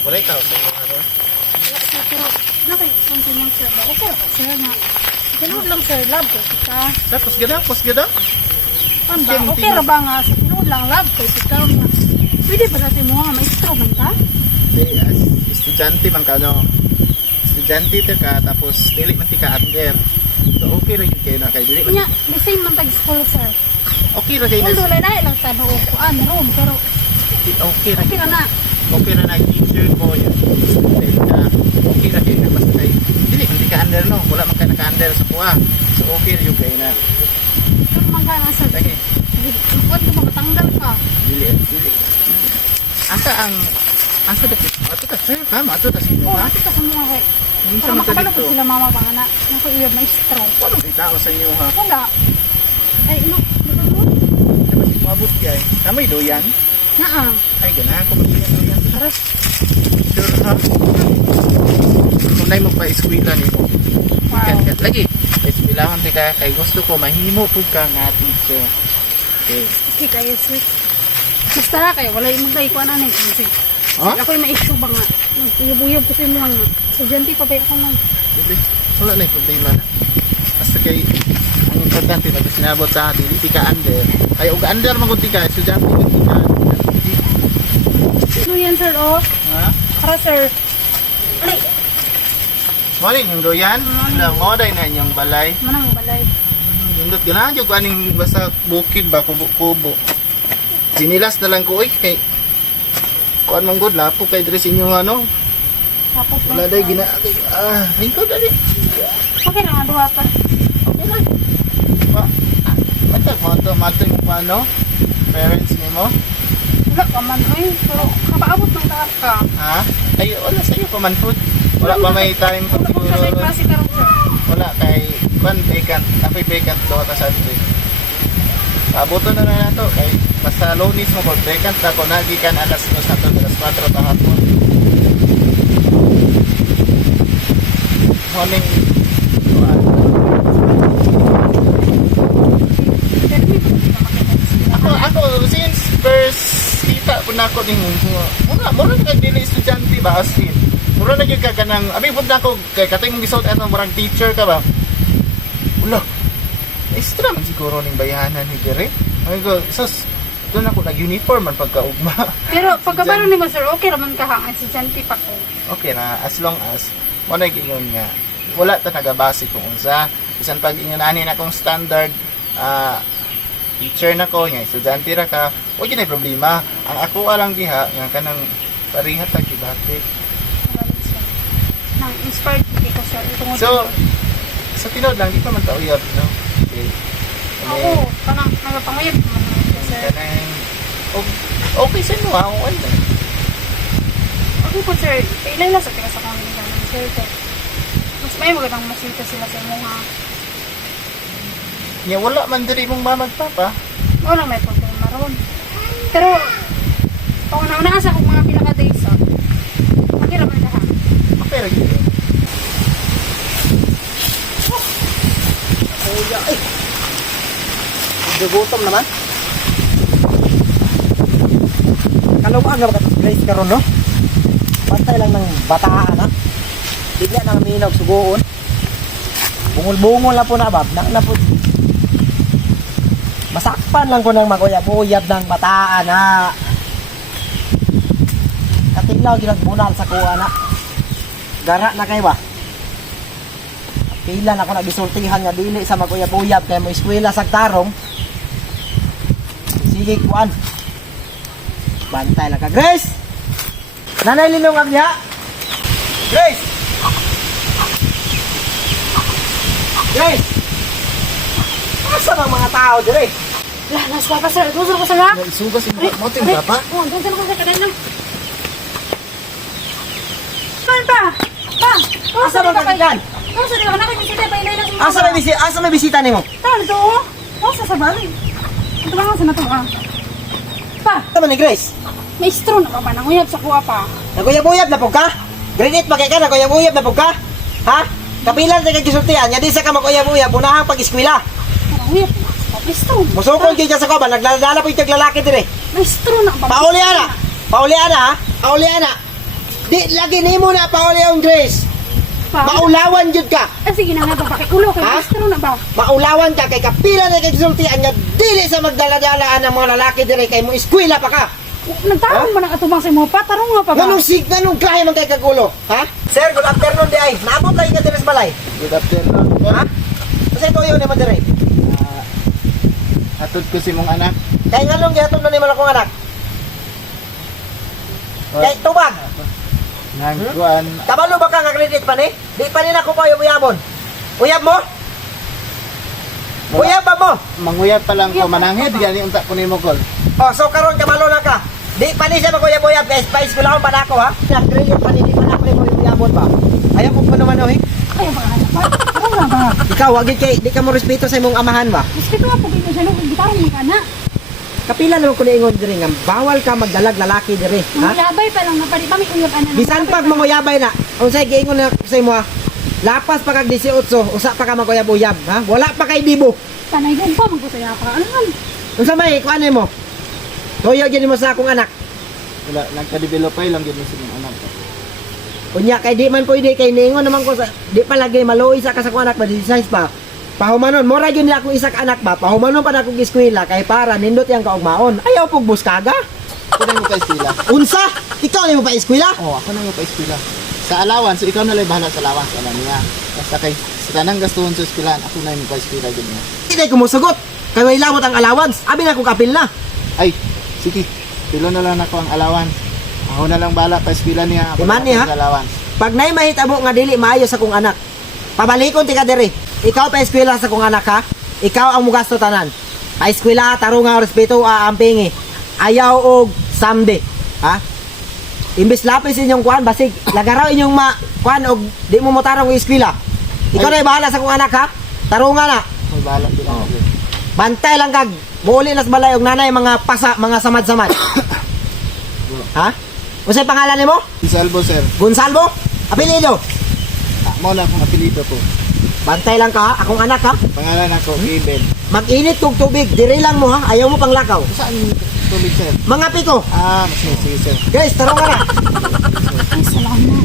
Wala ikaw sa mga ano? Wala sir, pero nakikita mo sir ba? Okay ba sir na? Tinood lang sir, love ko kita. Tapos gada? Anda, okay ra ba nga sa tinood lang love ko kita nga. Pwede ba natin mo nga maestro man ka? Hindi, estudyante man ka, no? Estudyante ka, tapos dili man ti ka under. So, okay ra yun kayo na kayo. Dili man. Nya, the same man tag school sir. Okay ra kayo Although na. lang tanong ko room, pero Okay ra okay kayo. ra na. Okay ra na teacher mo yun. Dili ka. Okay ra kayo na. Basta kayo. Dili, hindi ka under, no? Wala man ka naka-under sa kuha. So, okay ra yun kayo na. Pero man ka na sir. Lagi. Huwag ko makatanggal ka. Dili. Asa ang... Asa dito? Ato ta, sir. Tama, ato ta sa inyo, Oo, ha? ati ka sa mga kay. Minsan Para man ka makapalapot dito. sila mama pa nga na. Naku iya maestro. Paano itao sa inyo, ha? Wala. Ay, lupa mo? Dapat mabot kay. Kamay doyan. Naa. Ay, gana ako magbiyan doyan. Tara. Sure, ha? Kung na mo pa eskwela ni mo. Wow. Kat lagi. Eskwelahan ti ka kay gusto ko mahimo pud ka nga teacher. Okay. Okay kayo sweet. Basta kayo, wala yung magday ko ano kasi. Ha? Ako yung ma-issue ba nga. Uyab-uyab ko sa inyo nga. Estudyante pa ba ako nang. Dili. Wala na yung problema na. Basta kay ang importante na sinabot sa atin, hindi ka under. Ay, og under magunti ka, estudyante magunti ka. Ano yan sir oh? Ha? Para sir. Ay, Morning, yung doyan. Wala, moday na yung balay. manang balay. Hindot ganahan yung kaning basta bukid ba, kubo-kubo. Sinilas na lang ko, kay kuan man good lapo kay dress inyo ano. Tapos Wala day gina lingkod dali. okay na nga duha pa. Okay na. Ba. Matag mo to, matag mo paano? Parents nimo? Wala ka man ay. Pero kapaabot ng taas ka. Ha? Ay, wala sa iyo pa man food. Wala pa may time pa Wala kong siguro. sabay klase ka rin sir. Wala kay kuan vacant, apoy vacant do ta sa dito. Abuto na na to kay basta lonis mo kung vacant na ko nagikan alas 2 sa alas 4 ta hapon. Morning. Pero may mga makita. Ako since first kita ko na ako din mura ka dili estudyante ba asin. Mura na gyud ka kanang abi pud na ako kay katay mong gisot ato murag teacher ka ba. Ulo. Extra man siguro ning bayanan ni dire. Ay ko sus doon ako nag-uniform man pagkaugma. Pero pagkabalo ni mo sir, okay raman ka hang estudyante pa ko. Okay na as long as mo na gingon nga wala ta nagabase kung unsa bisan pag ingon ani na kong standard teacher na ko nga estudyante ra ka o gyud ay problema ang ako alang diha nga kanang pariha ta kibati. Nang inspired ko sir itong So sa tinod lang di pa man ta uyab no. Okay. ako kanang nagapangayag man sir. Kanang okay sa mo ha ano. Okay po sir, ilan lang sa tigas ako ng ganun sir. Mas may magandang masita sila sa mga Nya wala man diri mong mamagpapa. wala may problema ron. Pero kung nauna sa akong mga pinaka-days okay raman na ha. Okay ra gyud. Kuya ay. Gugutom naman. Kalawaan nga ba guys karon no? Bantay lang ng bataan ha. Bigla nang minog sugoon. Bungol-bungol na po na bab. Na po. Masakpan lang ko ng maguyab-uyab ng bataan ha. Katilaw gilang bunal sa kuha na. Gara na kay ba? Pila na ako nagisultihan nga dili sa maguyab-uyab kay mo eskwela sa tarong. Sige kuan. Bantay lang ka. Grace! Nanay linungag niya. Grace! Grace! Asa ang mga tao dire? Lah, nasa pa sir, gusto ko sir ha? Isugas mo mo tin pa. Oh, doon ko sa kanan lang. Kan pa? Pa! Asa man kagikan? Ano sa dito? Nakikita pa ilay lang sa mga. Asa may bisita nimo? Talo to. Oh, sa sabali. Ito ba nga sa nato ah? Pa, Asa man ni Grace? maestro na ba nanguyab sa kuha pa? Naguyab-uyab na po ka? Grade 8 pa kay ka, naguyab-uyab na po ka? Ha? Kapilan tayo kagisultihan, nga di sa ka maguyab-uyab, unahang pag-eskwela. Nanguyab. Maestro. Musukol kayo dyan sa kuban, naglalala po yung lalaki dire. Maestro na ba? Pauliana! Pauliana ha? Pauliana! Di lagi nimo na pauli ang Grace. Pa. Maulawan jud ka. Sige na nga ba, pakiulo kay Ha? Mastro na ba? Maulawan ka kay kapila na kay sultian nga dili sa magdala-dalaan ng mga lalaki dire kay mo eskwela pa ka. Nagtarong man ang atubang sa mo pa, tarong nga pa ba? Ganong klahe man kay kagulo, ha? Sir, good afternoon di ay. Naabot lagi ka dire sa balay. Good afternoon. Ha? Kasi ito yun naman dire. Atod ko si mong anak. Kay ngalong gihatod na ni malakong anak. Kay tubag. Nang kuan. Kabalo ba ka nga credit pa ni? Di pa ni nako pa uyabon. Uyab mo? Uyab ba mo? Manguyab pa lang ko mananghid gani unta ko nimo kol. Oh, so karon kabalo na ka. Di pa ni siya maguyab-uyab guys. Pa ko lang pa nako ha. Nag-credit pa ni di pa nako mo uyabon ba? Ayaw mo pa naman oh. Ay, ba? Tarong nga ba? Ikaw wag kay di ka mo respeto sa imong amahan ba? Respeto nga po gito siya, no? Gitarong mga kana. Kapila naman ko niingon diri nga bawal ka magdalag lalaki diri, ha? Yabay pa lang na pari pa may uyab ana. Bisan pag manguyabay na, unsay giingon na sa imo ha? Lapas pa kag 18, usa pa ka maguyab-uyab, ha? Wala pa kay dibo. Panay gum pa magkusaya pa. Ano man? Unsa may kuan mo? Toyo gyud mo sa akong anak. Wala nagka-develop pa lang gid mo sa imong anak. Kunya kay di man pwede kay niingon naman ko sa di pa lagi maluoy sa ka sa akong anak ba 16 pa. Pahumanon, mora yun nila akong isak anak ba? Pahumanon pa na akong eskwela kay para nindot yang kaugmaon. Ayaw pog buskaga. Ako na mo pa eskwela. Unsa? Ikaw na mo pa eskwela? Oh, ako na mo pa eskwela. Sa allowance, so ikaw na lang bahala sa allowance alam niya. Basta kay sa tanang gastuhon sa eskwelahan, ako na mo pa eskwela gid niya. Hindi ko musugot. Kay way lamot ang allowance. Abi na akong kapil na. Ay, sige. Pilo na lang ako ang allowance. Ako na lang bahala pa eskwela niya. Ako Iman na niya, sa allowance. Pag nay mahitabo nga dili maayo sa kong anak. Pabalikon ti ka diri. Ikaw pa eskwela sa kong anak ha. Ikaw ang mugasto tanan. Pa eskwela tarunga respeto aampingi. Ayaw og samde. Ha? Imbes lapis inyong kuan basig lagaraw inyong kuan og di mo motarong eskwela. Ikaw na bahala sa kong anak ha. Tarunga na. May bahala din ako. Bantay lang kag muuli nas balay og nanay mga pasa mga samad-samad. Ha? Unsay pangalan nimo? Salvo sir. Gonsalvo? Apelyido? Mo na akong apelyido ko. Bantay lang ka ha, akong anak ha. Pangalan ako Eben. Mag-init kog tubig, diri lang mo ha, ayaw mo pang lakaw. Saan tubig sir? Mga piko. Ah, sige sir. Guys, tarong nga na. Ay, salamat.